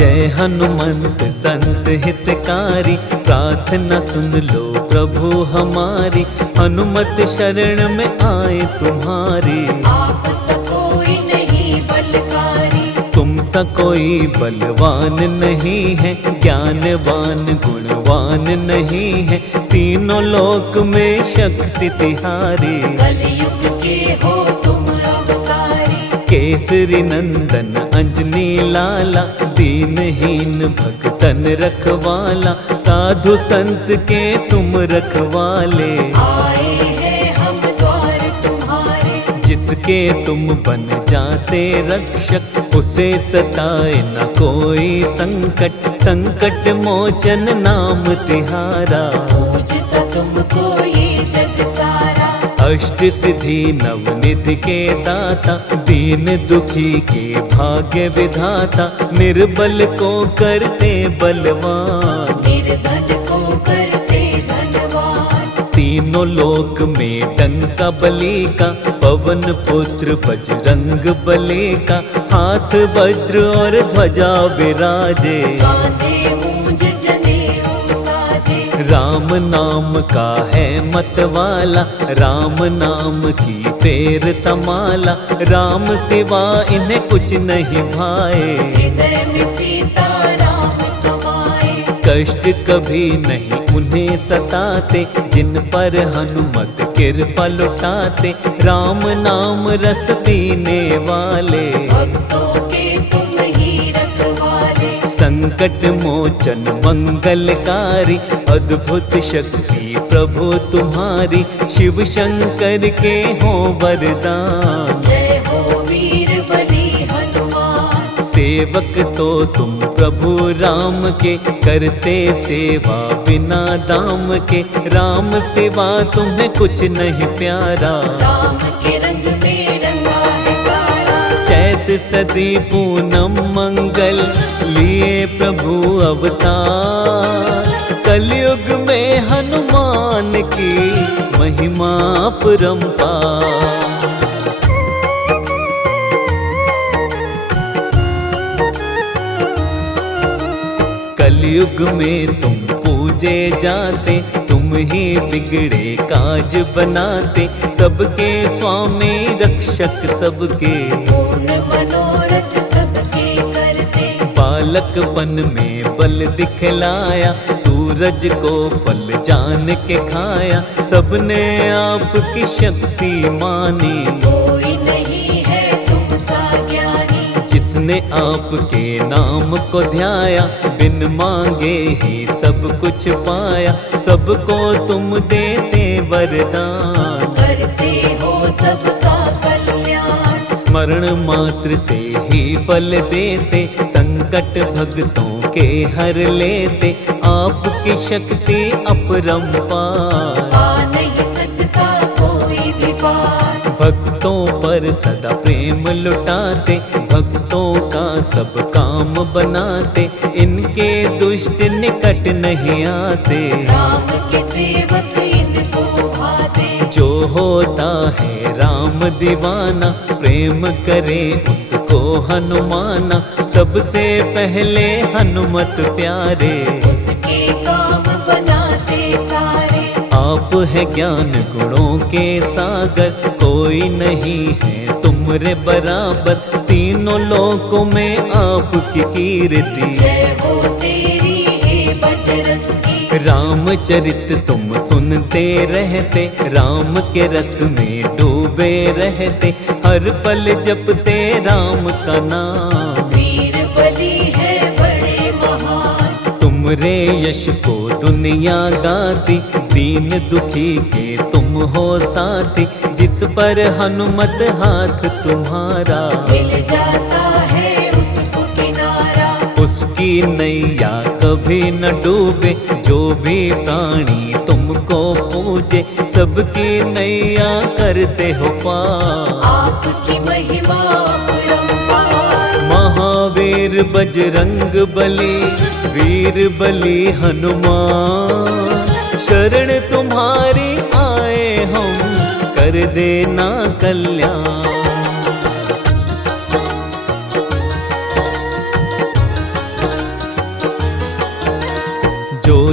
जय हनुमंत संत हितकारी, प्रार्थना सुन लो प्रभु हमारी। हनुमत शरण में आए तुम्हारी, आप सकोई नहीं बलकारी। तुम सा कोई बलवान नहीं है, ज्ञानवान गुणवान नहीं है। तीनों लोक में शक्ति तिहारी, कलयुग के हो तुम अवतारी। केसरी नंदन अंजनी लाला, दीनहीन भक्तन रखवाला। साधु संत के तुम रखवाले, आए हैं हम द्वार तुम्हारे। जिसके तुम बन जाते रक्षक, उसे सताए न कोई संकट। संकट मोचन नाम तिहारा, पूजता तुमको ये जग सारा। अष्ट सिद्धि नवनिधि के दाता, दीन दुखी के भाग्य विधाता। निर्बल को करते बलवान, निर्धन को करते धनवान। तीनों लोक में डंका बली का, पवन पुत्र बजरंग बली का। हाथ वज्र और ध्वजा विराजे, कांधे मूंज जनेऊ साजे। राम नाम का है मतवाला, राम नाम की फेर तमाला। राम सिवा इन्हें कुछ नहीं भाए, हृदय में सीता राम समाए। कष्ट कभी नहीं उन्हें सताते, जिन पर हनुमत कृपा लुटाते। राम नाम रस पीने वाले, भक्तों के तुम ही रखवाले। संकट मोचन मंगलकारी। अद्भुत शक्ति प्रभु तुम्हारी, शिव शंकर के हो वरदान। जय हो वीर बली हनुमान। सेवक तो तुम प्रभु राम के, करते सेवा बिना दाम के। राम सिवा तुम्हें कुछ नहीं प्यारा, राम के रंग में रंगा है सारा। चैत सदी पूनम मंगल, लिए प्रभु अवतार। कलयुग में हनुमान की महिमा परंपार। कलयुग में तुम पूजे जाते, तुम ही बिगड़े काज बनाते। सबके स्वामी रक्षक सबके, पूर्ण मनोरथ सबके करते। बालकपन में बल दिखलाया, सूरज को फल जान के खाया। सबने आपकी शक्ति मानी, कोई नहीं है तुम सा ज्ञानी। जिसने आपके नाम को ध्याया, बिन मांगे ही सब कुछ पाया। सबको तुम देते वरदान, करते हो सबका कल्याण। स्मरण मात्र से ही फल देते। संकट भक्तों के हर लेते, आपकी शक्ति अपरंपार। आ नहीं सकता कोई भी पार। भक्तों पर सदा प्रेम लुटाते, भक्तों का सब काम बनाते। इनके दुष्ट निकट नहीं आते, राम के सेवक इनको भाते। जो होता है राम दीवाना, प्रेम करे उसको हनुमाना। सबसे पहले हनुमत प्यारे, उसके काम बनाते सारे। आप है ज्ञान गुणों के सागर, कोई नहीं है तुमरे बराबर। तीनों लोकों में आपकी कीर्ति, जय हो तेरी हे बजरंगी। रामचरित तुम सुनते रहते, राम के रस में डूबे रहते। हर पल जपते राम का नाम, वीर बली है बड़े महान। तुमरे यश को दुनिया गाती। दीन दुखी के तुम हो साथी, जिस पर हनुमत हाथ तुम्हारा। मिल जाता है उसको किनारा। उसकी नैया कभी न डूबे, जो भी प्राणी तुमको पूजे। सबकी नैया करते हो पार, आपकी महिमा अपरंपार। महावीर बजरंग बली, वीर बली हनुमान। शरण तुम्हारी आए हम, कर देना कल्याण।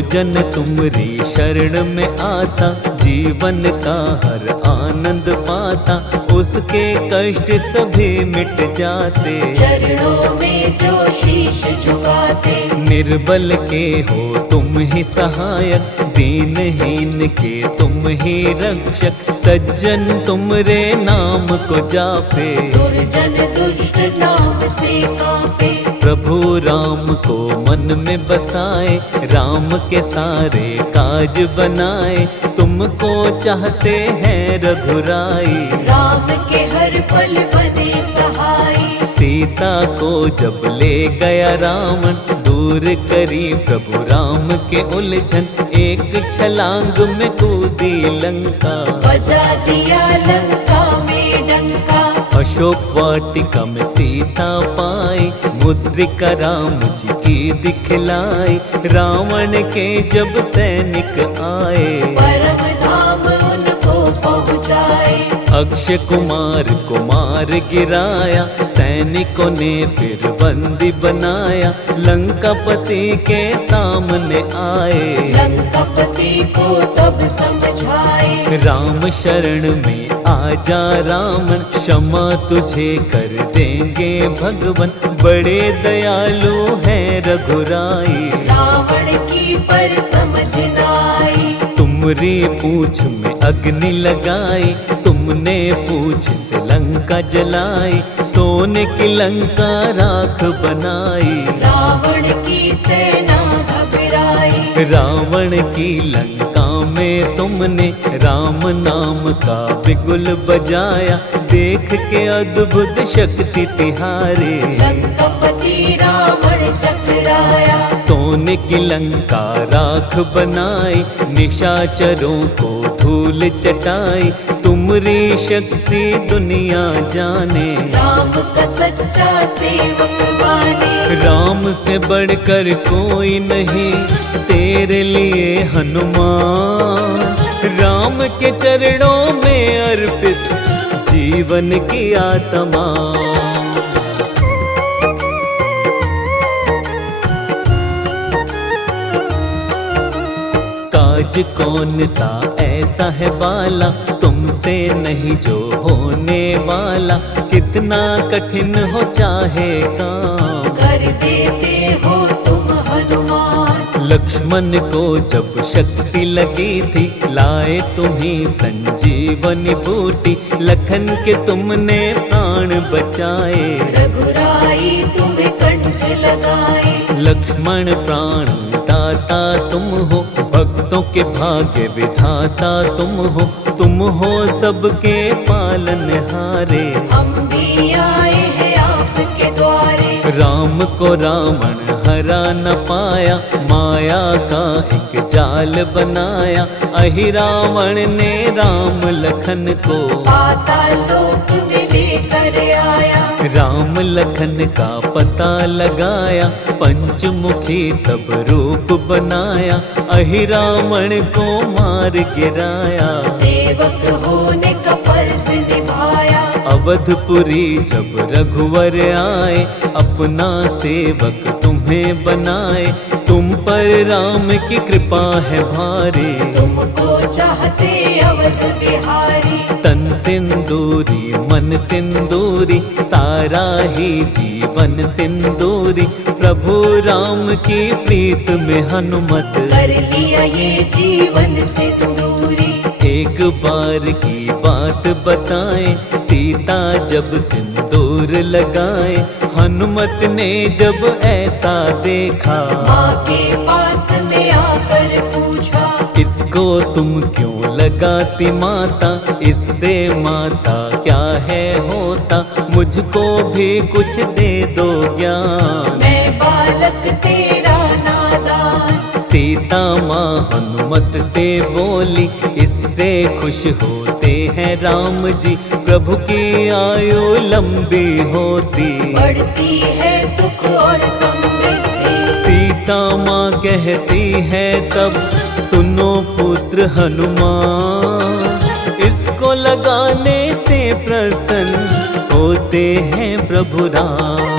जन तुमरी शरण में आता, जीवन का हर आनंद पाता, उसके कष्ट सभी मिट जाते। चरणों में जो शीश झुकाते, निर्बल के हो तुम ही सहायक, दीनहीन के तुम ही रक्षक, सज्जन तुमरे नाम को जापे। दुर्जन दुष्ट नाम से कांपे, प्रभु राम को मन में बसाए, राम के सारे काज बनाए, तुमको चाहते हैं रघुराई। राम के हर पल बने सहाय, सीता को जब ले गया रावण, दूर करी प्रभु राम के उलझन, एक छलांग में कूदी लंका, बजा दिया लंका में डंका। अशोक वाटिका में सीता पाई, मुद्रिका राम जी की दिखलाई, रावण के जब सैनिक आए, परम धाम उनको पहुँचाए। अक्षय कुमार को मार गिराया, सैनिकों ने फिर बंदी बनाया, लंकापति के सामने आए, लंकापति को तब समझाए। राम शरण में आजा रावण, क्षमा तुझे कर देंगे भगवन, बड़े दयालु हैं रघुराई। रावण की पर समझ न आई, तुमरी पूंछ में अग्नि लगाई, तुमने पूंछ से लंका जलाई, सोने की लंका राख बनाई। रावण की सेना घबराई, रावण की लंका में तुमने राम नाम का बिगुल बजाया, देख के अद्भुत शक्ति तिहारे, लंकापति रावण चकराया। सोने की लंका राख बनाई, निशाचरों को धूल चटाई, तुमरी शक्ति दुनिया जाने। राम का सच्चा सेवक माने, राम से बढ़कर कोई नहीं, तेरे लिए हनुमान, राम के चरणों में अर्पित जीवन की आत्मा। काज कौन सा ऐसा है बाला, तुमसे नहीं जो होने वाला, कितना कठिन हो चाहे काम, कर देते हो तुम हनुमान। लक्ष्मण को जब शक्ति लगी थी, लाए तुम्ही संजीवनी बूटी, लखन के तुमने प्राण बचाए, रघुराई तुम्हें कंठ लगाए। लक्ष्मण प्राण दाता तुम हो, भक्तों के भाग्य विधाता तुम हो सबके पालनहारे। हम भी आए हैं आपके द्वारे, राम को रावण हरा न पाया, माया का एक जाल बनाया, अहि रावण ने राम लखन को पाताल लोक में लेकर आया। राम लखन का पता लगाया, पंचमुखी तब रूप बनाया, अहि रावण को मार गिराया, सेवक होने का फर्ज निभाया। अवधपुरी जब रघुवर आए, अपना सेवक तुम्हें बनाए, तुम पर राम की कृपा है भारी, तुमको चाहते अवध बिहारी। तन सिंदूरी मन सिंदूरी, सारा ही जीवन सिंदूरी, प्रभु राम की प्रीत में हनुमत कर लिया ये जीवन सिंदूरी। एक बार की बात बताएं, सीता जब सिंदूर लगाए, हनुमत ने जब ऐसा देखा, माँ के पास में आकर पूछा, इसको तुम क्यों लगाती माता, इससे माता क्या है होता, मुझको भी कुछ दे दो ज्ञान। मैं बालक तेरा नादान। सीता माँ हनुमत से बोली, इससे खुश होते हैं राम जी, प्रभु की आयु लंबी होती, बढ़ती है सुख और समृद्धि। सीता माँ कहती है तब, सुनो पुत्र हनुमान, इसको लगाने से प्रसन्न होते हैं प्रभु राम।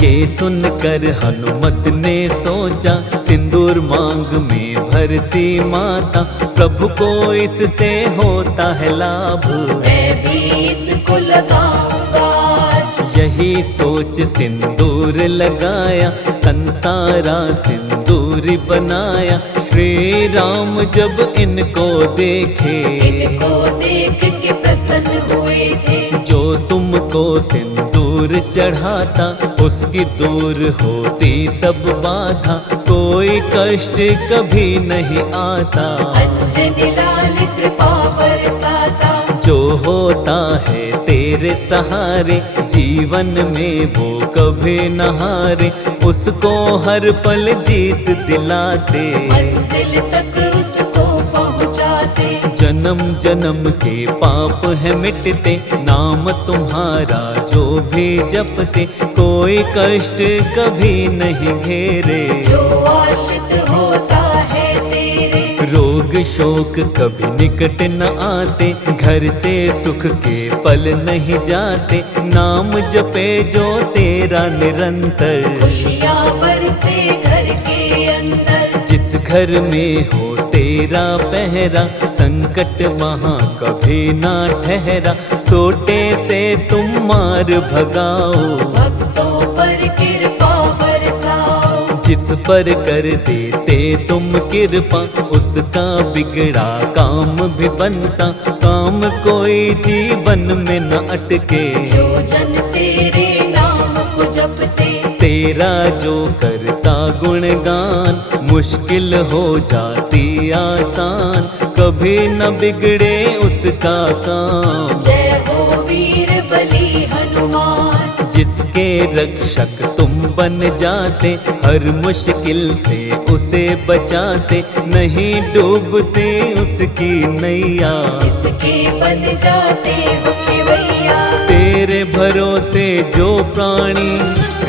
ये सुनकर हनुमत ने सोचा, सिंदूर मांग में भरती माता, प्रभु को इससे होता है लाभ, मैं भी इसको लगाऊंगा आज। यही सोच सिंदूर लगाया, तन सारा सिंदूर बनाया। श्री राम जब इनको देखे, इनको देख के प्रसन्न हुए थे। जो तुमको सिंदूर चढ़ाता, उसकी दूर होती सब बाधा, कोई कष्ट कभी नहीं आता। अंजनी लाल कृपा बरसाता, जो होता है तेरे सहारे, जीवन में वो कभी न हारे, उसको हर पल जीत दिलाते, मंजिल तक उसको पहुंचाते। जन्म जन्म के पाप है मिटते, नाम तुम्हारा जो भी जपते, कोई कष्ट कभी नहीं घेरे। जो आश्रित होता है तेरे, रोग शोक कभी निकट न आते, घर से सुख के पल नहीं जाते, नाम जपे जो तेरा निरंतर। खुशियाँ बरसे घर के अंदर, जिस घर में हो तेरा पहरा, संकट वहाँ कभी ना ठहरा, सोटे से तुम मार भगाओ, भक्तों पर कृपा बरसाओ। जिस पर कर देते तुम कृपा, उसका बिगड़ा काम भी बनता, काम कोई जीवन में न अटके। जो जन तेरे नाम को जपते, तेरा जो करता गुणगान, मुश्किल हो जाती आसान, कभी न बिगड़े उसका काम। जय हो वीर बली हनुमान, जिसके रक्षक तुम बन जाते, हर मुश्किल से उसे बचाते, नहीं डूबते उसकी नैया। जिसके बन जाते हो खेवैया, तेरे भरोसे जो प्राणी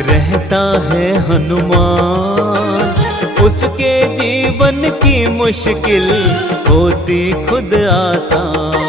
रहता है हनुमान, उसके जीवन की मुश्किल होती खुद आसान।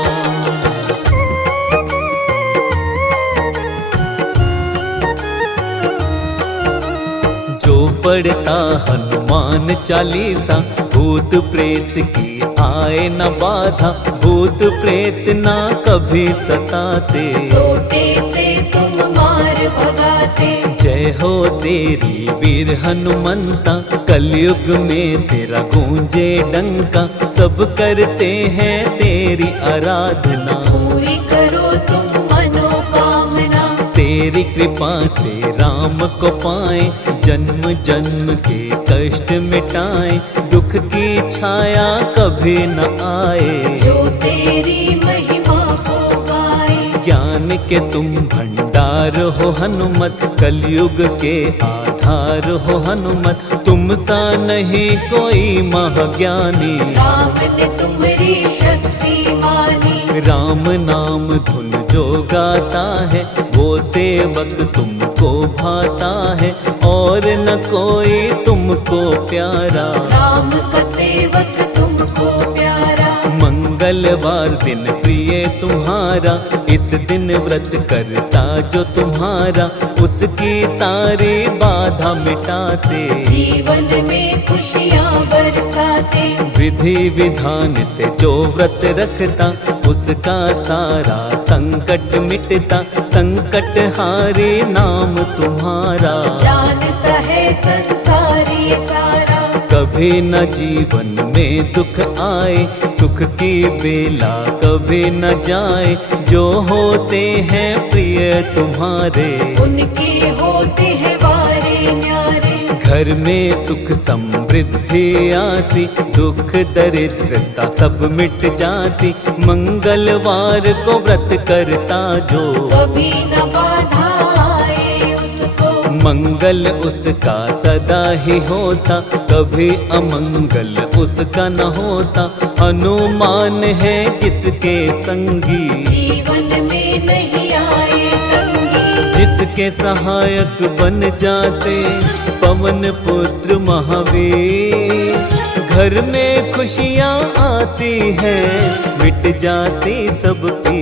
जो पढ़ता हनुमान चालीसा, भूत प्रेत की आए न बाधा, भूत प्रेत ना कभी सताते, सोटे से तुम मार भगाते। जय हो तेरी वीर हनुमंता, कलयुग में तेरा गूंजे डंका, सब करते हैं तेरी आराधना। पूरी करो तुम मनोकामना, तेरी कृपा से राम को पाए, जन्म जन्म के कष्ट मिटाए, दुख की छाया कभी न आए। जो तेरी महिमा को गाए, ज्ञान के तुम भंडार हो हनुमत, कलयुग के आधार हो हनुमत, तुम सा नहीं कोई महाज्ञानी। राम ने तुम्हारी शक्ति मानी, राम नाम धुन जो गाता है, वो सेवक तुमको भाता है, और न कोई तुमको प्यारा। राम का सेवक तुमको प्यारा, मंगलवार दिन प्रिय तुम्हारा, इस दिन व्रत करता जो तुम्हारा, उसकी सारी बाधा मिटाते, जीवन में खुशियाँ बरसाते। विधि विधान से जो व्रत रखता, उसका सारा संकट मिटता, संकट हारे नाम तुम्हारा। जानता है संसारी सारा, कभी न जीवन में दुख आए, सुख की बेला कभी न जाए, जो होते हैं प्रिय तुम्हारे, उनके होते हैं वारे न्यारे। घर में सुख समृद्धि आती, दुख दरिद्रता सब मिट जाती, मंगलवार को व्रत करता जो, कभी न बाधा आए उसको, मंगल उसका सदा ही होता, कभी अमंगल उसका न होता। हनुमान है जिसके संगी, जीवन में नहीं आए तंगी, जिसके सहायक बन जाते पवन पुत्र महावीर। घर में खुशियाँ आती हैं, मिट जाती सबकी।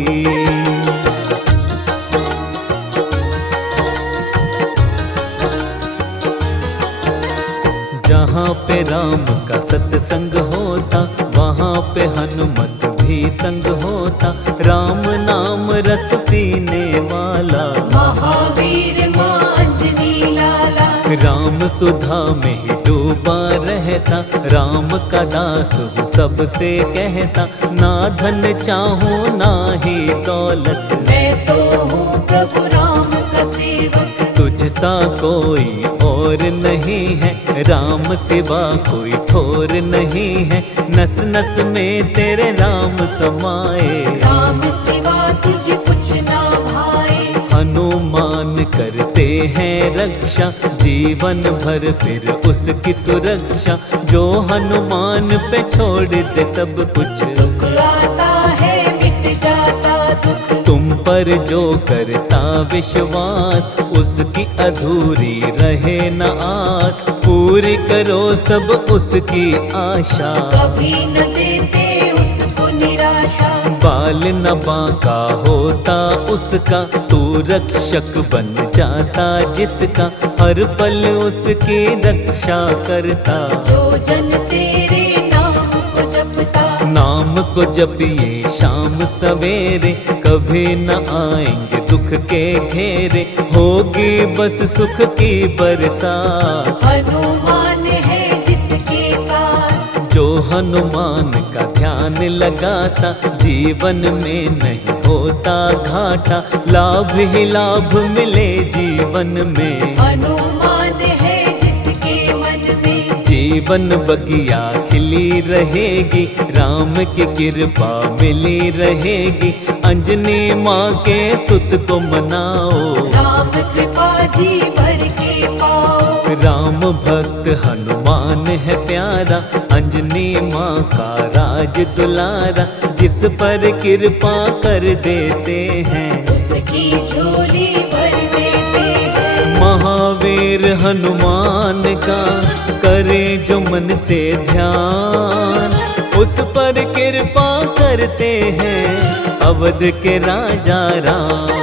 पे राम का सत्संग होता, वहाँ पे हनुमत भी संग होता। राम नाम रस पीने वाला महावीर माँ अंजनी लाला। राम सुधा में ही डूबा रहता, राम का दास हूँ सबसे कहता। ना धन चाहूँ ना ही दौलत, मैं तो हूँ प्रभु राम का सेवक। तुझसा कोई और नहीं है, राम सिवा कोई ठोर नहीं है। नस नस में तेरे राम समाए, राम सिवा तुझे कुछ ना भाए। हनुमान करते हैं रक्षा, जीवन भर फिर उसकी सुरक्षा। जो हनुमान पे छोड़ दे सब कुछ, सुख आता है मिट जाता दुख। तुम पर जो करता विश्वास, उसकी अधूरी रहे न आस। पूरी करो सब उसकी आशा, कभी न देते उसको निराशा। बाल न बांका होता उसका, तू रक्षक बन जाता जिसका। हर पल उसकी रक्षा करता, जो जन तेरे नाम को जपता। नाम को जपिए शाम सवेरे, कभी न आएंगे दुख के घेरे। होगी बस सुख की बरसात, हनुमान है जिसके साथ। जो हनुमान का ध्यान लगाता, जीवन में नहीं होता घाटा। लाभ ही लाभ मिले जीवन में, हनुमान है जिसके मन में। जीवन बगिया खिली रहेगी, राम की कृपा मिली रहेगी। अंजनी माँ के सुत को मनाओ, राम कृपा जी भर के पाओ। राम भक्त हनुमान है प्यारा, अंजनी माँ का राज दुलारा। जिस पर कृपा कर देते हैं, उसकी झोली भर देते हैं। महावीर हनुमान का करे जो मन से ध्यान, उस पर कृपा करते हैं अवध के राजा राम।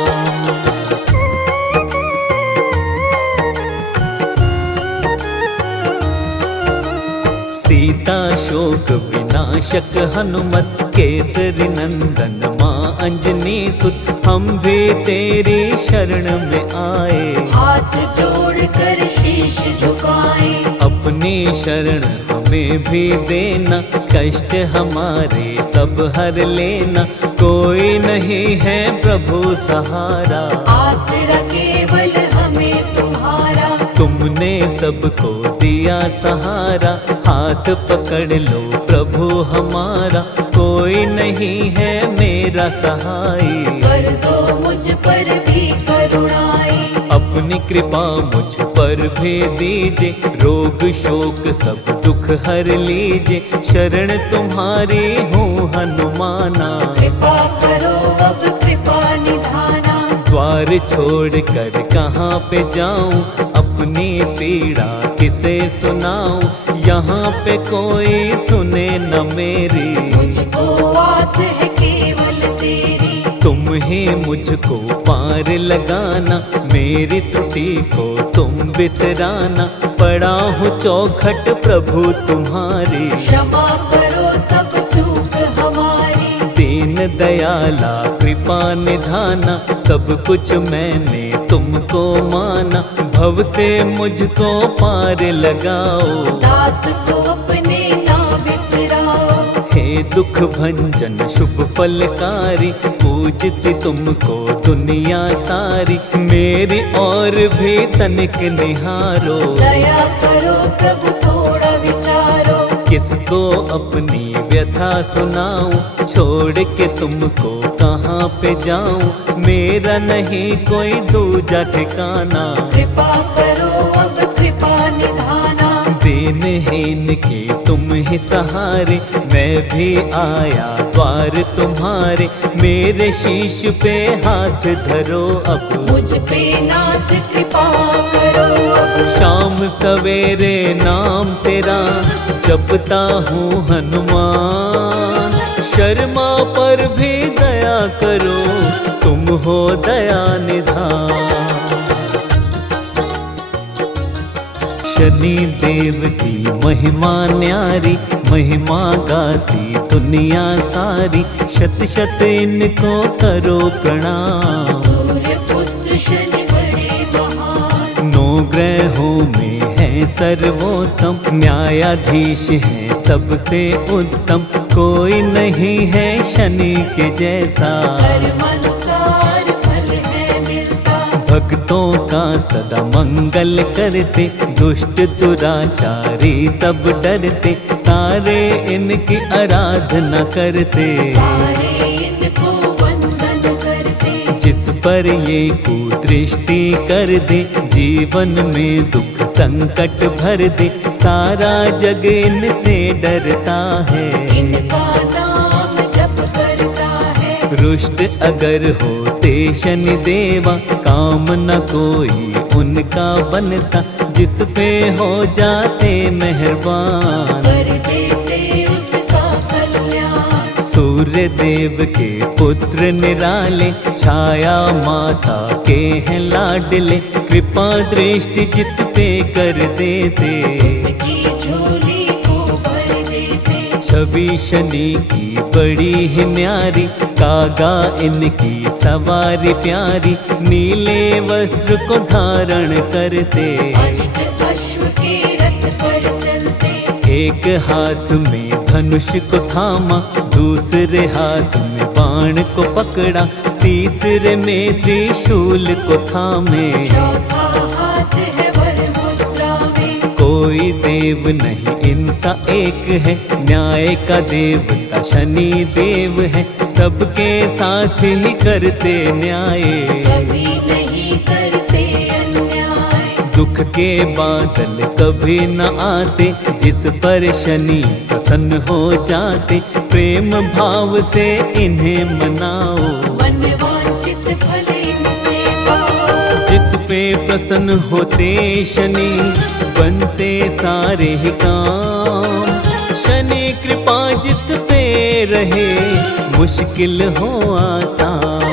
सीता शोक विनाशक हनुमत, केसरी नंदन माँ अंजनी सुत। हम भी तेरी शरण में आए, हाथ जोड़ कर शीश झुकाए। अपनी शरण हमें भी देना, कष्ट हमारे सब हर लेना। कोई नहीं है प्रभु सहारा, आसरा केवल हमें तुम्हारा। तुमने सबको दिया सहारा, हाथ पकड़ लो प्रभु हमारा। कोई नहीं है मेरा सहाय, कर दो मुझ पर भी करुणाई। अपनी कृपा मुझ पर भी दीजिए, रोग शोक सब दुख हर लीजिए। शरण तुम्हारी हूँ हनुमाना, कृपा करो अब कृपा निधाना। द्वार छोड़ कर कहाँ पे जाऊं, अपनी पीड़ा किसे सुनाऊं। यहाँ पे कोई सुने न मेरी, मुझको आस है केवल तेरी। तुम ही मुझको पार लगाना, मेरी त्रुटि को तुम बिसराना। पड़ा हूँ चौखट प्रभु तुम्हारी, क्षमा करो सब चूक हमारी। दीन दयाला कृपा निधाना, सब कुछ मैंने तुमको माना। भव से मुझको पार लगाओ, दास को अपने ना बिसराओ। हे दुख भंजन शुभ फलकारी, पूजती तुमको दुनिया सारी। मेरी और भी तनिक निहारो, दया करो प्रभु थोड़ा विचारो। किसको अपनी व्यथा सुनाऊं, छोड़ के तुमको कहाँ पे जाऊं। मेरा नहीं कोई दूजा ठिकाना, कृपा करो अब कृपा निधाना। दीनहीन के तुम ही सहारे, मैं भी आया द्वार तुम्हारे। मेरे शीश पे हाथ धरो अब, मुझ पे नाथ कृपा करो अब। शाम सवेरे नाम तेरा जपता हूँ हनुमान। शर्मा पर भी दया करो, तुम हो दया निधान। शनि देव की महिमा न्यारी, महिमा गाती दुनिया सारी। शत शत इनको करो प्रणाम। सूर्य पुत्र शनि बड़े महान, 9 ग्रहों में है सर्वोत्तम, न्यायाधीश है सबसे उत्तम। कोई नहीं है शनि के जैसा, कर्मानुसार फल है मिलता। भक्तों का सदा मंगल करते, दुष्ट दुराचारी सब डरते। सारे इनकी आराधना करते, सारे इनको वंदन करते। जिस पर ये कुदृष्टि कर दे, जीवन में दुख संकट भर दे। सारा जग इनसे डरता है, इनका नाम जप करता है। रुष्ट अगर होते शनि देवा, काम न कोई उनका बनता। जिस पे हो जाते मेहरबान, कर देते उसका कल्याण। सूर्य देव के पुत्र निराले, छाया माता के हैं लाडले। कृपा दृष्टि जिस पे कर देते, उसकी झोली को भर देते। छवि शनि की बड़ी ही न्यारी, कागा इनकी सवारी प्यारी। नीले वस्त्र को धारण करते, अष्ट अश्व के रथ पर चलते। एक हाथ में धनुष को थामा, दूसरे हाथ में बाण को पकड़ा। तीसरे में त्रिशूल को थामे, चौथा हाथ है वर मुद्रा में। कोई देव नहीं इनसा एक है, न्याय का देवता शनि देव है। सबके साथ ही करते न्याय, कभी नहीं करते अन्याय। दुख के बादल कभी न आते, जिस पर शनि प्रसन्न हो जाते। प्रेम भाव से इन्हें मनाओ, मन वांछित फल इनसे पाओ। जिस पे प्रसन्न होते शनि, बनते सारे ही काम। शनि कृपा जिस पे रहे, मुश्किल हो आसान।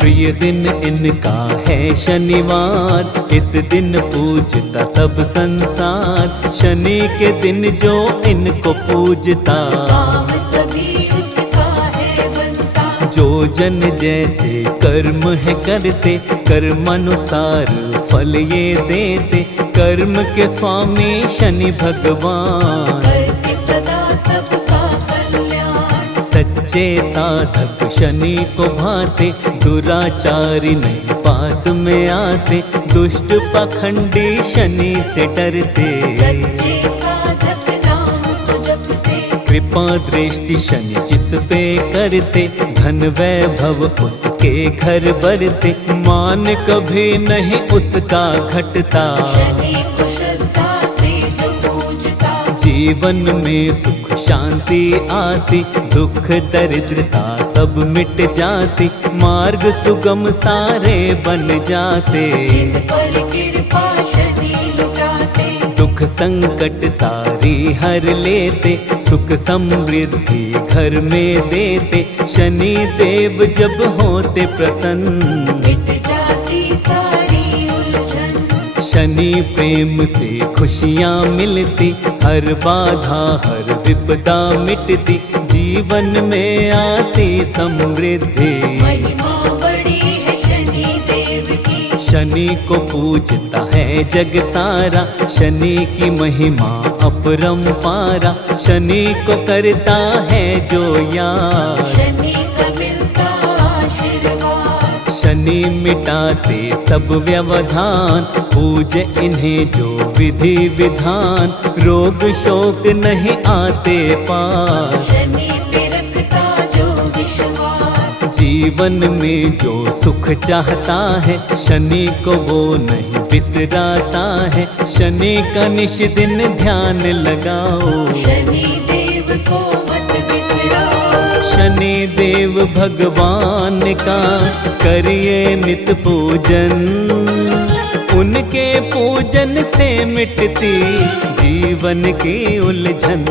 प्रिय दिन इनका है शनिवार, इस दिन पूजता सब संसार। शनि के दिन जो इनको पूजता, काम सभी उसका है बनता। जो जन जैसे कर्म है करते, कर्मानुसार फल ये देते। कर्म के स्वामी शनि भगवान, करते सदा सबका कल्याण। सच्चे साधक शनि को भाते। दुराचारी नहीं पास में आते, दुष्ट पाखंडी शनि से डरते। सच्चे साधक नाम को जपते। कृपा दृष्टि शनि जिस पे करते, धन वैभव उसके घर बरसे। मान कभी नहीं उसका घटता, शनि को श्रद्धा से जो पूजता। जीवन में सुख शांति आती, दुख दरिद्रता सब मिट जाती। मार्ग सुगम सारे बन जाते, जिन पर कृपा शनि लुटाते। दुख संकट सारी हर लेते। सुख समृद्धि घर में देते, शनि देव जब होते प्रसन्न। मिट जाती सारी उलझन। शनि प्रेम से खुशियाँ मिलती, हर बाधा हर विपदा मिटती। जीवन में आती समृद्धि, महिमा बड़ी है शनि देव की। शनि को पूजता है जग सारा। शनि की महिमा अपरंपारा, शनि को करता है जो याद। शनि का मिलता आशीर्वाद। शनि मिटाते सब व्यवधान, पूज इन्हें जो विधि विधान। रोग शोक नहीं आते पास, शनि पे रखता जो विश्वास। जीवन में जो सुख चाहता है, शनि को वो नहीं बिसराता है। शनि का निश दिन ध्यान लगाओ, शनि देव को मत बिसराओ। शनि देव भगवान का करिए नित पूजन। उनके पूजन से मिटती जीवन की उलझन।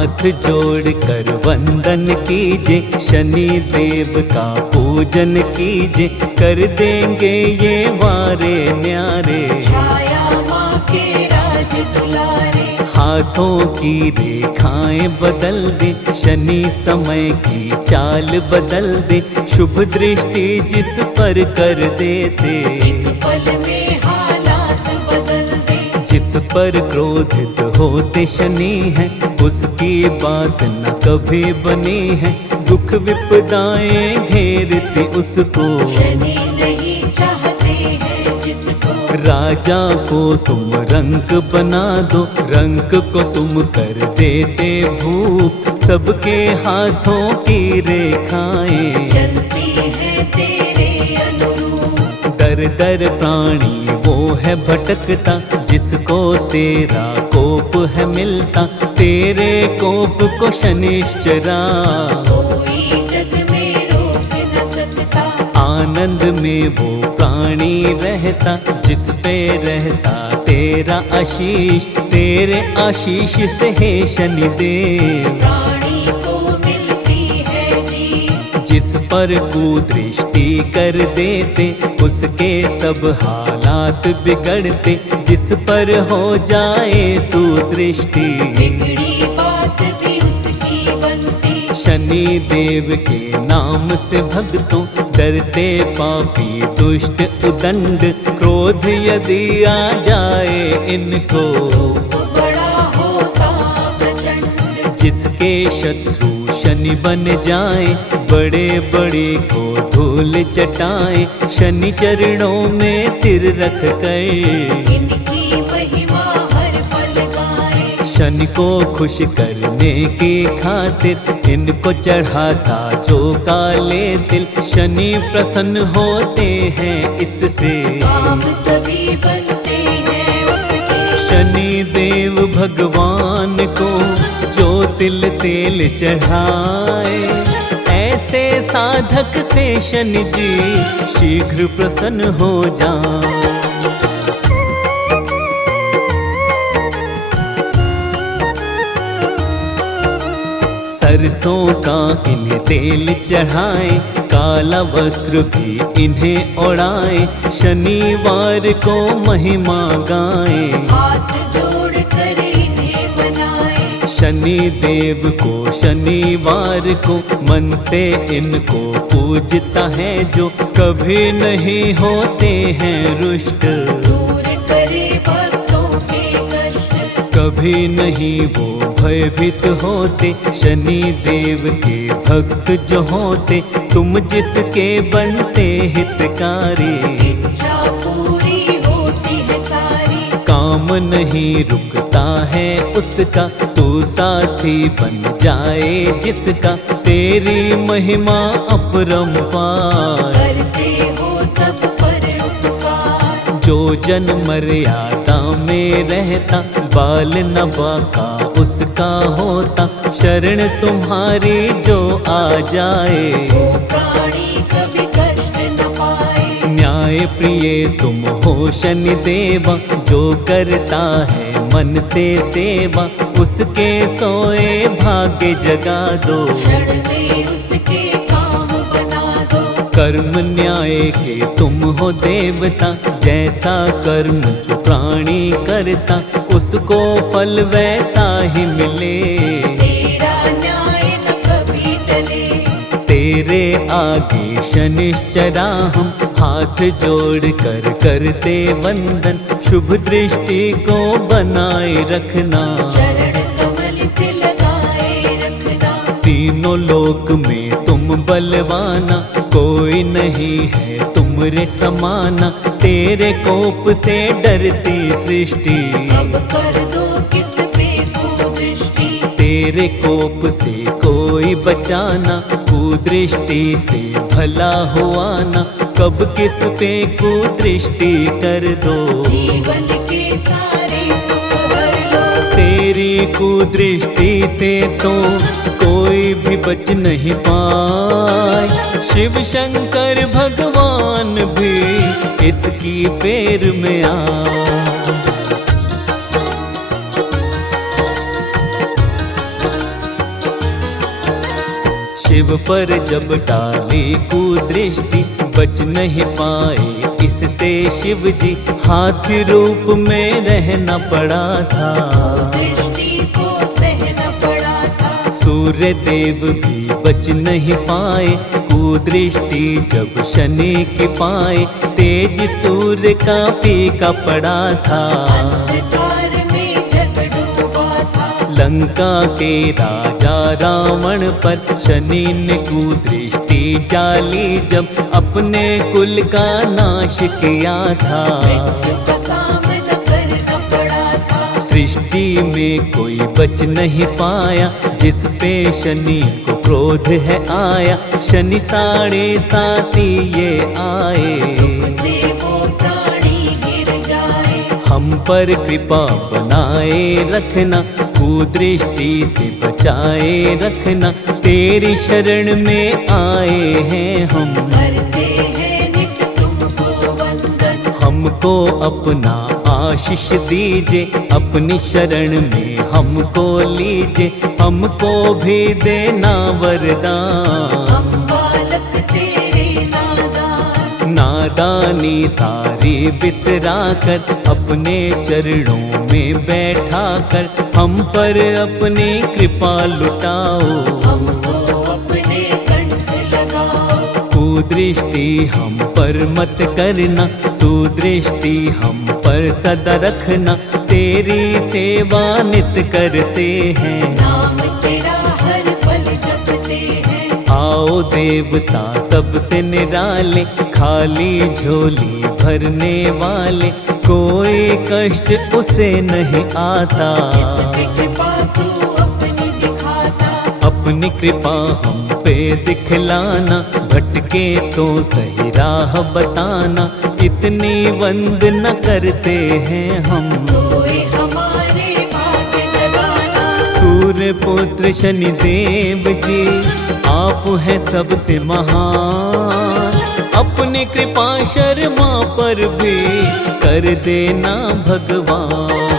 हाथ जोड़ कर वंदन कीजे, शनि देव का पूजन कीजे, कर देंगे ये वारे न्यारे। छाया माँ के राज दुलारे, हाथों की रेखाएं बदल दे, शनि समय की चाल बदल दे, शुभ दृष्टि जिस पर कर देते, एक पल में हालात बदल दे। जिस पर क्रोधित होते शनि है, उसकी बात न कभी बनी है, दुख विपदाएं घेरती उसको। शनि नहीं चाहते हैं जिसको, राजा को तुम रंक बना दो, रंक को तुम कर देते भूप, सबके हाथों की रेखाएं चलती है तेरे अनुरूप। दर दर प्राणी वो है भटकता, जिसको तेरा कोप है मिलता, तेरे कोप को शनिश्चरा कोई जग में रोक न सकता। आनंद में वो प्राणी रहता, जिस पे रहता तेरा आशीष, तेरे आशीष से है शनिदेव। प्राणी को मिलती है जीत, जिस पर कुदृष्टि कर देते, उसके सब हालात बिगड़ते, जिस पर हो जाए सुदृष्टि, बिगड़ी बात भी उसकी बनती। शनि देव के नाम से भक्तों, डरते पापी दुष्ट उदंड, क्रोध यदि आ जाए इनको, रूप बड़ा होता प्रचंड। जिसके शत्रु शनि बन जाए, बड़े बड़े को धूल चटाए, शनि चरणों में सिर रख कर, इनकी महिमा हर पल गाए। शनि को खुश करने की खातिर, इनको चढ़ाता जो काले तिल, शनि प्रसन्न होते हैं इससे, काम सभी बनते हैं उसके। शनि देव भगवान को जो तिल तेल चढ़ाए, ऐसे साधक से शनि जी शीघ्र प्रसन्न हो जाए। सरसों का इन्हें तेल चढ़ाए, काला वस्त्र भी इन्हें ओढ़ाए, शनिवार को महिमा गाए, हाथ जोड़ कर इन्हें बनाए। शनि देव को शनिवार को मन से इनको पूजता है जो, कभी नहीं होते हैं रुष्ट, दूर करे भक्तों के कष्ट। कभी नहीं वो भयभीत होते, शनि देव के भक्त जो होते, तुम जिसके बनते हितकारी, इच्छा पूरी होती है सारी। काम नहीं रुकता है उसका, तू साथी बन जाए जिसका, तेरी महिमा अपरंपार। करते हो सब पर उपकार, जो जन मर्यादा में रहता, बाल न बाका उसका होता, शरण तुम्हारी जो आ जाए, वो प्राणी कभी कष्ट न पाए। न्याय प्रिय तुम हो शनि देवा, जो करता है मन से सेवा, उसके सोए भाग्य जगा दो, क्षण में उसके काम बना दो। कर्म न्याय के तुम हो देवता, जैसा कर्म जो प्राणी करता, उसको फल वैसा ही मिले, तेरा न्याय न कभी टले। तेरे आगे शनिश्चरा हम, हाथ जोड़ कर करते वंदन, शुभ दृष्टि को बनाए रखना, चरण कमल से लगाए रखना। तीनों लोक में तुम बलवाना, कोई नहीं है तुमरे समाना, तेरे कोप से डरती सृष्टि, अब कर दो किस पे कुदृष्टि। तेरे कोप से कोई बचाना, कुदृष्टि से भला हुआ ना, कब किस पे कुदृष्टि कर दो, जीवन के सारे सुख हर लो। तेरी कुदृष्टि से तो कोई भी बच नहीं पाए, शिव शंकर भगवान भी इसकी फेर में आ। शिव पर जब डाली कुदृष्टि बच नहीं पाए इससे शिव जी, हाथी रूप में रहना पड़ा था। दृष्टि को सहना पड़ा था। सूर्य देव भी बच नहीं पाए कुदृष्टि जब शनि की पाए, तेज सूर्य का फीका पड़ा था। अंधकार में जग डूबा था। लंका के राजा रावण पर शनि ने कुदृष्टि डाली जब अपने कुल का नाश किया था। मृत्यु का सामना करना पड़ा था। सृष्टि में कोई बच नहीं पाया जिस पे शनि को क्रोध है आया। शनि 7.5 ये आए, से वो प्राणी गिर जाए। हम पर कृपा बनाए रखना, कुदृष्टि से बचाए रखना। तेरी शरण में आए हैं हम, करते हैं नित तुमको वंदन। हमको अपना आशीष दीजिए, अपनी शरण में हमको लीजिए। हमको भी देना वरदान, हम बालक तेरे नादान। नादानी सारी बिसरा कर अपने चरणों में बैठा कर हम पर अपनी कृपा लुटाओ। हमको अपने कंठ लगाओ। कुदृष्टि हम पर मत करना, सुदृष्टि हम पर सदा रखना। तेरी सेवा नित करते हैं, नाम तेरा हर पल जपते हैं। आओ देवता सबसे निराले, खाली झोली भरने वाले। कोई कष्ट उसे नहीं आता, जिसकी कृपा तू अपनी दिखाता। अपनी कृपा हम पे दिखलाना। भटके तो सही राह बताना, इतनी वंदना करते हैं हम। सोए हमारे भाग्य लगाना। सूर्य पुत्र शनि देव जी, आप हैं सबसे महान। अपनी कृपा शर्मा पर भी कर देना भगवान।